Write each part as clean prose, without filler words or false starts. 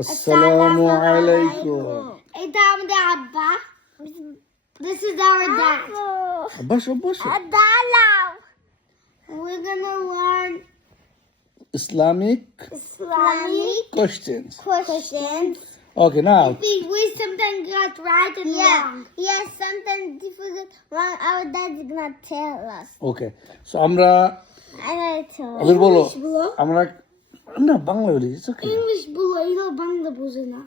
আসসালামু আলাইকুম। এটা আমাদের আব্বা। This is our dad. বসো বসো। We're gonna learn Islamic Islamic questions. questions. Okay, now We sometimes got right and wrong. Yes, sometimes if we get wrong, our dad is gonna tell us. okay. So আমরা I know too. ওদের বলো বলো। আমরা না বাংলা বলি it's okay. English বলো, এটা বাংলা বোঝে না।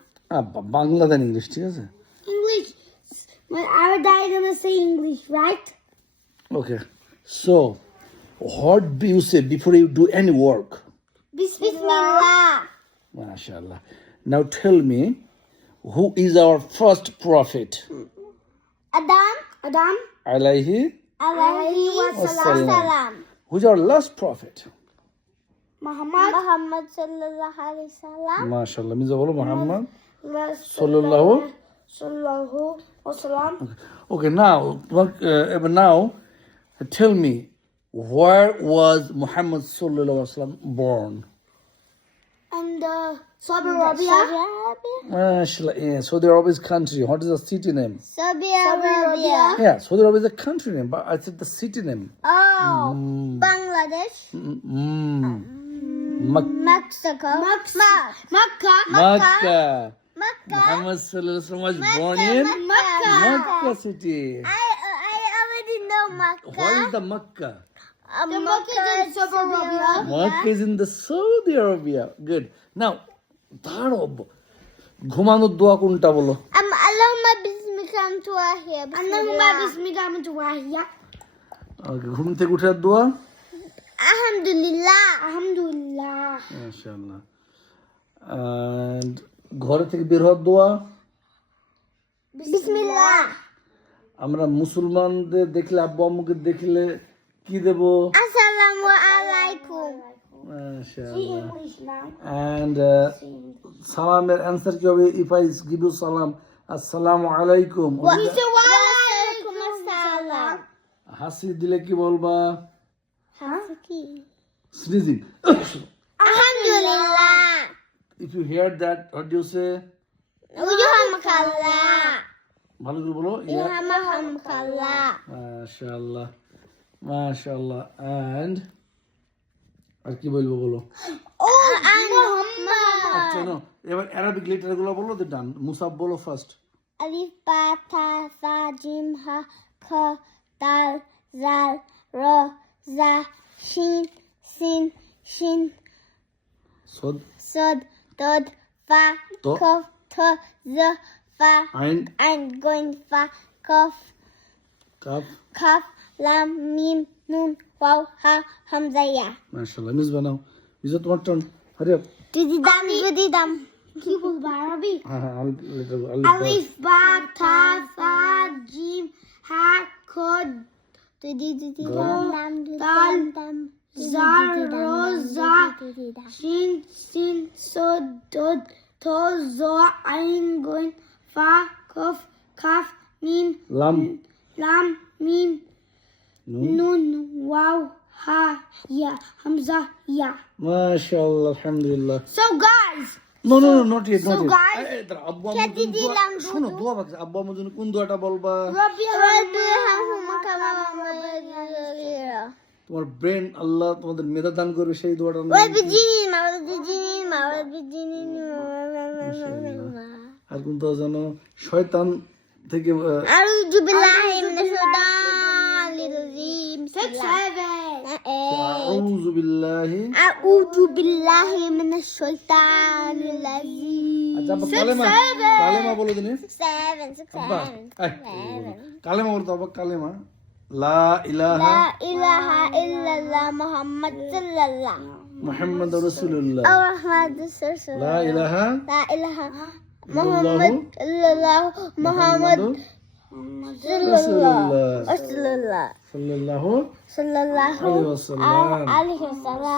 বাংলা দেন ইংলিশ ঠিক আছে? English. Our dad is gonna say English, right? Okay. So, what do you say before you do any work? Bismillah. MashaAllah. Now tell me, who is our first prophet? Adam. Alayhi. Alayhi wassalam. Who's our last prophet? Muhammad sallallahu alaihi wasallam. MashaAllah. Means bolo Muhammad sallallahu sallallahu. wasallam. Okay. Now, tell me, where was Muhammad sallallahu alaihi wasallam born? And Saudi Arabia. MashaAllah. Yeah, Saudi Arabia's country. What is the city name? Saudi Arabia. Arabia. Yeah, Saudi Arabia is a country name, but I said the city name. Oh, Bangladesh. Mexico. Makkah. Makkah. Makkah. Muhammad sallallahu alaihi wasallam was born in Makkah city. I already know Makkah. What is the Makkah? The Makkah is in Saudi Arabia. Makkah is in the Saudi Arabia. Good. Now, দাঁড়াও ঘুমানোর দোয়া কোনটা বলো? Allahumma bismika amtuahia. Allahumma bismika amtuahia. ওকে, ঘুম থেকে উঠার দোয়া? Alhamdulillah. Alhamdulillah. মাশাআল্লাহ। And ঘর থেকে বের হওয়ার দোয়া? Bismillah. আমরা মুসলমানদের দেখলে আব্বু আম্মুকে দেখলে কি দেব? Assalamu alaikum. মাশাআল্লাহ। English now. And সালামের অ্যান্সার কি হবে? If I give you salam, আসসালামু আলাইকুম। We say wa alaikum assalam. হাসি দিলে কি বলবা? Sneezing. Alhamdulillah. If you hear that, what do you say? Yuhamkallah. ভালো করে বলো। Yuhamkallah. মাশাআল্লাহ মাশাআল্লাহ। And আর কি বলবো বলো? আচ্ছা নো, এবার অ্যারাবিক লেটার গুলো বলো তো ডান। মুসাফ বলো first. Alif, ba, ta, sa, jim, ha, kha, dal, zal, ra, za, shin, sin, shin, সদ sod, dod, fa, To. kof, to, za, fa, আইন ein, goin, fa, kof, calf. kaf, lam, mim, nun, waw, ha, hamza, ya. মাশাআল্লাহ। Miss বানাও। Miss তোমার turn. Hurry up. Dudidam. কি বলবো আরবি? হ্যাঁ letter Alif ba ta sa jim ha kod dal zal ro za shin sin sod dod to zo ain goin fa kof kaf mim লাম lam mim নুন। nun waw ha ya hamza ya. মাশাআল্লাহ আলহামদুলিল্লাহ। So guys, no not yet So guys, আব্বু আম্মু দিলাম শোনো দোয়া বাকি আব্বু আম্মুর জন্য কোন দোয়াটা বলবা? Rabbi তোমার ব্রেন আল্লাহ তোমাদের মেধা দান করবে সেই দোয়াটা আর কোন দোয়া জানো? শয়তান থেকে A'udhu billahi minash shaitanir rajim. 6 আউযু বিল্লাহি। A'udhu billahi minash shaitanir rajim. আচ্ছা আব্বা কালেমা বলে দিন। 7 আব্বা কালেমা বলতো আব্বা কালেমা। লা ইলাহা La ilaha illallah Muhammad sallallahu মুহাম্মাদুর রাসূলুল্লাহ। Muhammad sallallahu লা ইলাহা La ilaha Muhammad sallallahu Muhammad রাসূলুল্লাহ sallallahu সাল্লাল্লাহু sallallahu আলাইহি ওয়াসাল্লাম। alaihi wasallam.